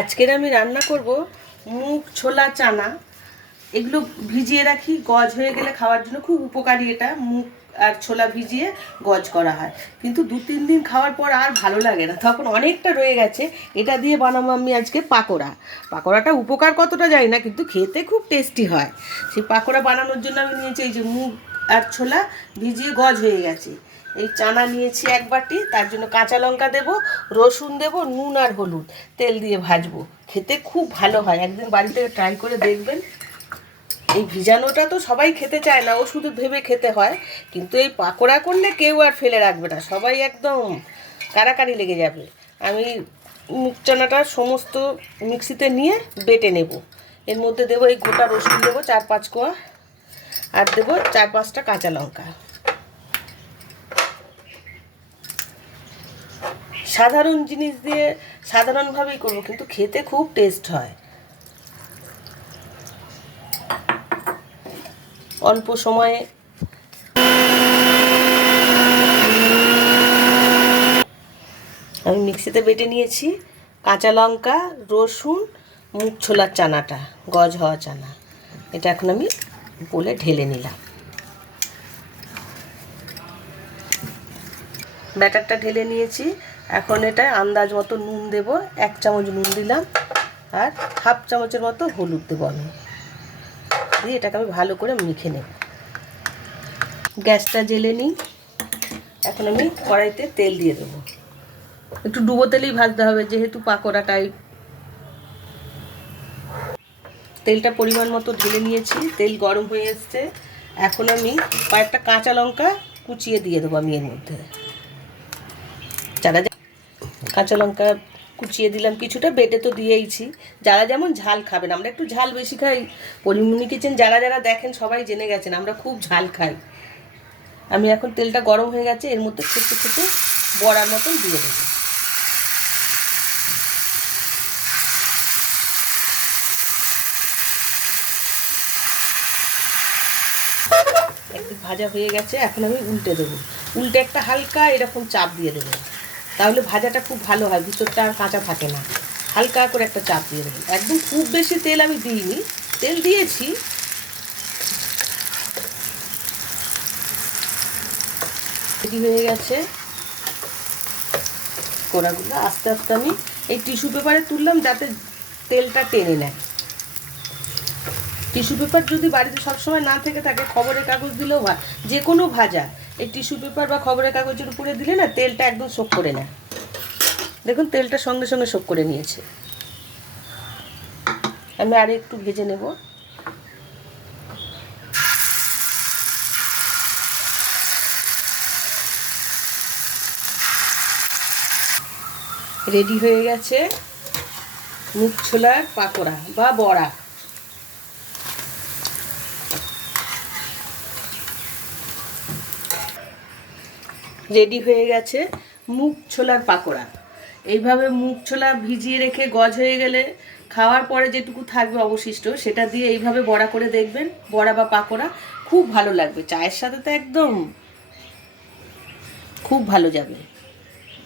আজকের আমি রান্না করব মুগ ছোলা চানা। এগুলো ভিজিয়ে রাখি, গজ হয়ে গেলে খাওয়ার জন্য খুব উপকারী। এটা মুগ আর ছোলা ভিজিয়ে গজ করা হয়, কিন্তু 2-3 দিন খাওয়ার পর আর ভালো লাগে না, তখন অনেকটা রয়ে গেছে। এটা দিয়ে বানাবো আমি আজকে পাকোড়া। পাকোড়াটা উপকার কতটা জানি না, কিন্তু খেতে খুব টেস্টি হয়। সেই পাকোড়া বানানোর জন্য আমি নিয়েছি এই যে মুগ আর ছোলা ভিজিয়ে গজ হয়ে গেছে। এই চানা নিয়েছি 1 বাটি, তার জন্য কাঁচা লঙ্কা দেবো, রসুন দেবো, নুন আর হলুদ, তেল দিয়ে ভাজবো। খেতে খুব ভালো হয়, একদিন বাড়িতে ট্রাই করে দেখবেন। এই ভিজানোটা তো সবাই খেতে চায় না, শুধু ভেবে খেতে হয়, কিন্তু এই পাকোড়া করলে কেউ আর ফেলে রাখবে না, সবাই একদম কারাকারি লেগে যাবে। আমি মুগ চানাটা সমস্ত মিক্সিতে নিয়ে বেটে নেব। এর মধ্যে দেবো এই গোটা রসুন দেবো 4-5 কোয়া, আর দেবো 4-5টা কাঁচা লঙ্কা। সাধারণ জিনিস দিয়ে সাধারণভাবেই করবো, কিন্তু খেতে খুব টেস্ট হয়। অল্প সময়ে আমি মিক্সিতে বেটে নিয়েছি কাঁচা লঙ্কা, রসুন, মুগ ছোলার চানাটা, গজ হওয়া চানা। এটা এখন আমি বলে ঢেলে নিলাম। ব্যাটারটা ঢেলে নিয়েছি, এখন এটা আন্দাজ মতো নুন দেব, 1 চামচ নুন দিলাম, আর 1/2 চামচের মতো হলুদ দেবো আমি, দিয়ে এটাকে আমি ভালো করে মেখে নেব। গ্যাসটা জ্বেলে নিই। এখন আমি কড়াইতে তেল দিয়ে দেবো, একটু ডুবো তেলেই ভাজতে হবে যেহেতু পাকোড়া টাইপ। তেলটা পরিমাণ মতো ঢেলে নিয়েছি, তেল গরম হয়ে এসছে। এখন আমি কয়েকটা কাঁচা লঙ্কা কুচিয়ে দিয়ে দেবো আমি এর মধ্যে। যারা কাঁচা লঙ্কা কুচিয়ে দিলাম, কিছুটা বেটে তো দিয়েইছি। যারা যেমন ঝাল খাবেন, আমরা একটু ঝাল বেশি খাই। পরিমণি কিচেন যারা যারা দেখেন সবাই জেনে গেছেন আমরা খুব ঝাল খাই। আমি এখন তেলটা গরম হয়ে গেছে, এর মধ্যে ছোট ছোট বড়ার মতন দিয়ে দেবো। একটু ভাজা হয়ে গেছে, এখন আমি উল্টে দেবো। উল্টে একটা হালকা এরকম চাপ দিয়ে দেবো, তাহলে ভাজাটা খুব ভালো হয়, ভিতরটা আর কাঁচা থাকে না। হালকা করে একটা চাপ দিয়ে দেবো, একদম খুব বেশি তেল আমি দিইনি, তেল দিয়েছি। রেডি হয়ে গেছে কোড়াগুলো। আস্তে আস্তে আমি এই টিস্যু পেপারে তুললাম যাতে তেলটা টেনে নেয়। টিস্যু পেপার যদি বাড়িতে সবসময় না থেকে থাকে, খবরের কাগজ দিলেও হয়। যে কোনো ভাজা এই টিস্যু পেপার বা খবরের কাগজের উপরে দিলে না তেলটা একদম শোক করে নেয়। দেখুন তেলটা সঙ্গে সঙ্গে শোক করে নিয়েছে। আমি আর একটু ভেজে নেব। রেডি হয়ে গেছে মুগ ছোলার পাকোড়া বা বড়া। রেডি হয়ে গেছে মুগ ছোলার পাকোড়া। এইভাবে মুগ ছোলা ভিজিয়ে রেখে গজ হয়ে গেলে খাওয়ার পরে যেটুকু থাকবে অবশিষ্ট, সেটা দিয়ে এইভাবে বড়া করে দেখবেন, বড়া বা পাকোড়া খুব ভালো লাগবে। চায়ের সাথে তো একদম খুব ভালো যাবে।